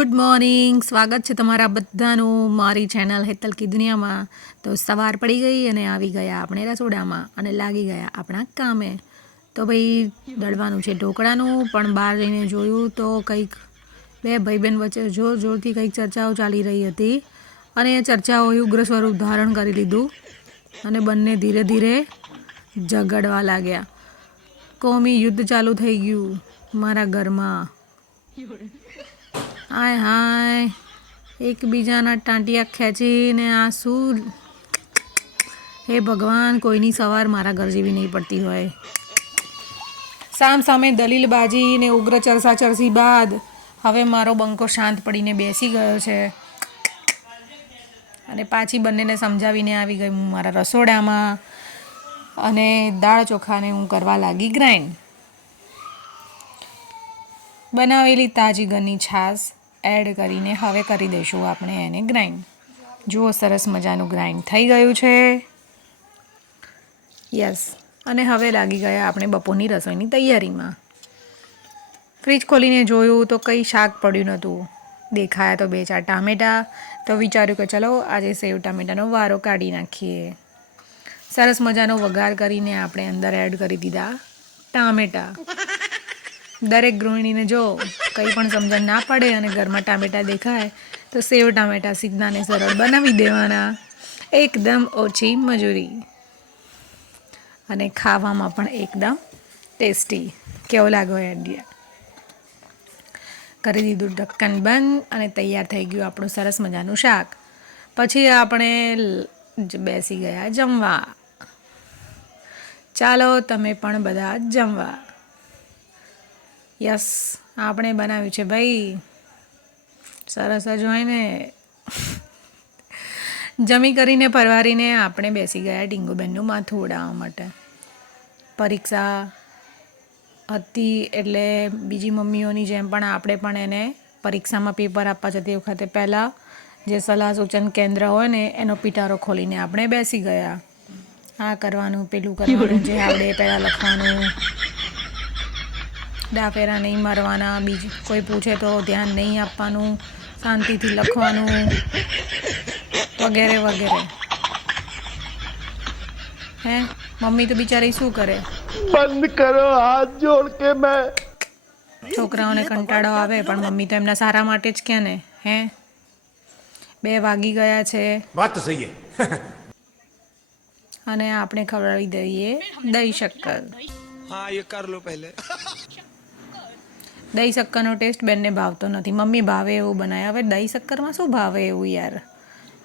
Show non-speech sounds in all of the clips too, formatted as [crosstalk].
Good morning સ્વાગત છે તમારા બધાનું. મારી ચેનલ હેતલ કી દુનિયામાં. તો સવાર પડી ગઈ અને આવી ગયા આપણે રસોડામાં અને લાગી ગયા આપણા કામે. તો ભાઈ, દળવાનું છે ઢોકળાનું, પણ બહાર જઈને જોયું તો કંઈક બે ભાઈબેન વચ્ચે જોર જોરથી કંઈક ચર્ચાઓ ચાલી રહી હતી. અને એ ચર્ચાઓએ ઉગ્ર સ્વરૂપ ધારણ કરી લીધું. અને બંને ધીરે ધીરે ઝઘડવા લાગ્યા. કોમી યુદ્ધ ચાલુ થઈ ગયું મારા ઘરમાં. હાય હાય. એકબીજાના ટાંટિયા ખેંચીને આ શું હે ભગવાન, કોઈની સવાર મારા ઘર જેવી નહીં પડતી હોય. સામ સામે દલીલબાજી ને ઉગ્ર ચરસા ચરસી બાદ હવે મારો બંકો શાંત પડીને બેસી ગયો છે. અને પાછી બંનેને સમજાવીને આવી ગઈ હું મારા રસોડામાં અને દાળ ચોખાને હું કરવા લાગી ગ્રાઇન્ડ. બનાવેલી તાજી ઘરની છાશ એડ કરીને હવે કરી દઈશું આપણે એને ગ્રાઇન્ડ. જુઓ, સરસ મજાનું ગ્રાઇન્ડ થઈ ગયું છે. યસ. અને હવે લાગી ગયા આપણે બપોરની રસોઈની તૈયારીમાં. ફ્રીજ ખોલીને જોયું તો કંઈ શાક પડ્યું નહોતું. દેખાયા તો બે ચાર ટામેટાં. તો વિચાર્યું કે ચલો, આજે સેવ ટામેટાનો વારો કાઢી નાખીએ. સરસ મજાનો વઘાર કરીને આપણે અંદર એડ કરી દીધા ટામેટાં. દરેક ગૃહિણીને જો કંઈ પણ સમજણ ના પડે અને ઘરમાં ટામેટાં દેખાય, તો સેવ ટામેટાં સીધાને સરળ બનાવી દેવાના. એકદમ ઓછી મજૂરી. અને ખાવામાં પણ એકદમ ટેસ્ટી. કેવો લાગ્યો આઈડિયા કરી દીધું ઢક્કન બંધ અને તૈયાર થઈ ગયું આપણું સરસ મજાનું શાક. પછી આપણે બેસી ગયા જમવા. ચાલો તમે પણ બધા જમવા. યસ, આપણે બનાવ્યું છે ભાઈ. સરસ જ હોય ને જમી કરીને પરવારીને આપણે બેસી ગયા ડીંગુબેનનું માથું ઉડાવવા માટે. પરીક્ષા હતી એટલે બીજી મમ્મીઓની જેમ પણ આપણે પણ એને પરીક્ષામાં પેપર આપવા જતી વખતે પહેલાં જે સલાહ સૂચન કેન્દ્ર હોય ને, એનો પિટારો ખોલીને આપણે બેસી ગયા. આ કરવાનું, પેલું કરવાનું, જે આવડે પહેલાં લખવાનું. ડાફેરા નહીં મારવાના બીજું કોઈ પૂછે તો ધ્યાન નહીં આપવાનું શાંતિથી લખવાનું વગેરે વગેરે. હે? મમ્મી તો બિચારી શું કરે? બંધ કરો હાથ જોડ કે મેં. છોકરાઓને કંટાળો આવે પણ મમ્મી તો એમના સારા માટે જ કે ને હે? બે વાગી ગયા છે. વાત સહી અને આપણે ખવડાવી દઈએ દહીં શક્કર. હા એ કર લો પહેલે. દહીં શક્કરનો ટેસ્ટ બેનને ભાવતો નથી. મમ્મી ભાવે એવું બનાવે. હવે દહીં શક્કરમાં શું ભાવે એવું યાર?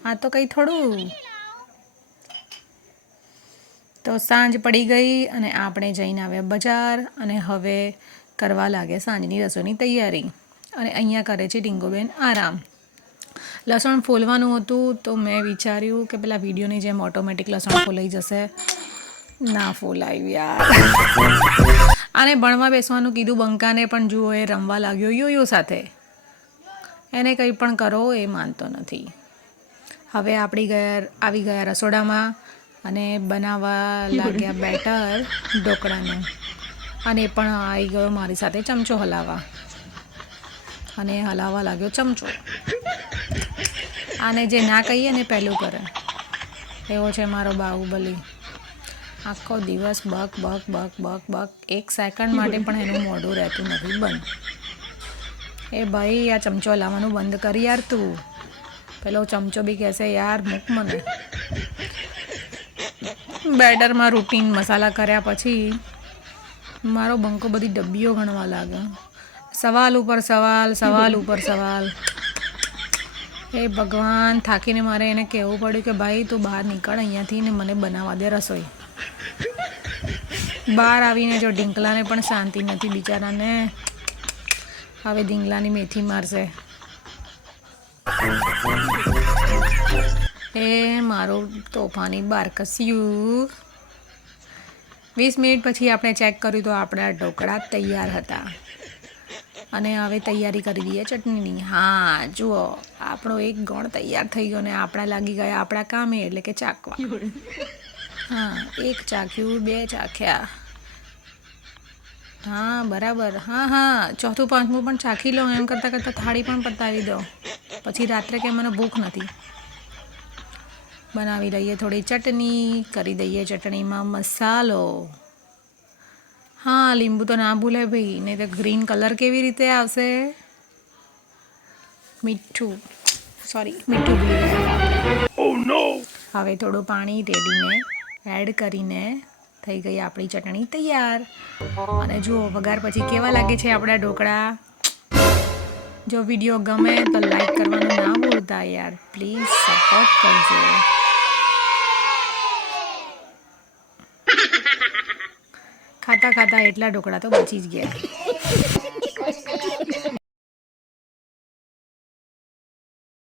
આ તો કંઈ થોડું. તો સાંજ પડી ગઈ અને આપણે જઈને આવ્યા બજાર અને હવે કરવા લાગે સાંજની રસોઈની તૈયારી. અને અહીંયા કરે છે ટીંગોબેન આરામ. લસણ ફોલવાનું હતું તો મેં વિચાર્યું કે પેલા વિડીયોની જેમ ઓટોમેટિક લસણ ફોલાઈ જશે. ના ફોલાયું યાર. આને ભણવા બેસવાનું કીધું, બંકાને પણ જુઓ, એ રમવા લાગ્યો, યોયો સાથે. એને કંઈ પણ કરો એ માનતો નથી. હવે આપણી ગયા આવી ગયા રસોડામાં અને બનાવવા લાગ્યા બેટર ઢોકળાનું. અને એ પણ આવી ગયો મારી સાથે ચમચો હલાવવા. અને હલાવવા લાગ્યો ચમચો. આને જે ના કહીએ ને પહેલું કરે એવો છે મારો બાહુબલી. આખો દિવસ બક બક બક બક બક. એક સેકન્ડ માટે પણ એનું મોઢું રહેતું નથી બંધ. એ ભાઈ, આ ચમચો લાવવાનું બંધ કર યાર તું. પેલો ચમચો બી કહેશે, યાર, મૂક મને. બેટરમાં રૂટીન મસાલા કર્યા પછી મારો બંકો બધી ડબ્બીઓ ગણવા લાગે સવાલ ઉપર સવાલ સવાલ ઉપર સવાલ. હે ભગવાન, થાકીને મારે એને કહેવું પડ્યું કે, ભાઈ, તું બહાર નીકળ, અહીંયાથી ને મને બનાવવા દે રસોઈ. બહાર આવીને જો ઢીંકલાને પણ શાંતિ નથી બિચારાને. હવે ઢીંગલાની મેથી મારશે. એ મારું તોફાની બારકસ્યું. વીસ મિનિટ પછી આપણે ચેક કર્યું તો આપણા ઢોકળા તૈયાર હતા. અને હવે તૈયારી કરી દઈએ ચટણીની. હા, જુઓ, આપણો એક ગણ તૈયાર થઈ ગયો ને આપણા લાગી ગયા આપણા કામે, એટલે કે ચાકવા. હા, એક ચાખ્યું, બે ચાખ્યા. હા, બરાબર. હા હા, ચોથું, પાંચમું પણ ચાખી લો, એમ કરતાં કરતાં થાળી પણ પતાવી દો. પછી રાત્રે કે મને ભૂખ નથી. બનાવી લઈએ થોડી ચટણી, કરી દઈએ ચટણીમાં મસાલો. હા લીંબુ તો ના ભૂલે ભાઈ. નહીં તો ગ્રીન કલર કેવી રીતે આવશે? મીઠું. સોરી મીઠું ભૂલી ગયા. હવે થોડું પાણી રેડીને એડ કરીને થઈ ગઈ આપણી ચટણી તૈયાર. અને જુઓ વઘાર પછી કેવા લાગે છે આપણા ઢોકળા? જો વીડિયો ગમે તો લાઈક કરવાનું ના ભૂલતા યાર. પ્લીઝ સપોર્ટ કરજો. ખાતા ખાતા એટલા ઢોકળા તો બચી જ ગયા. [laughs]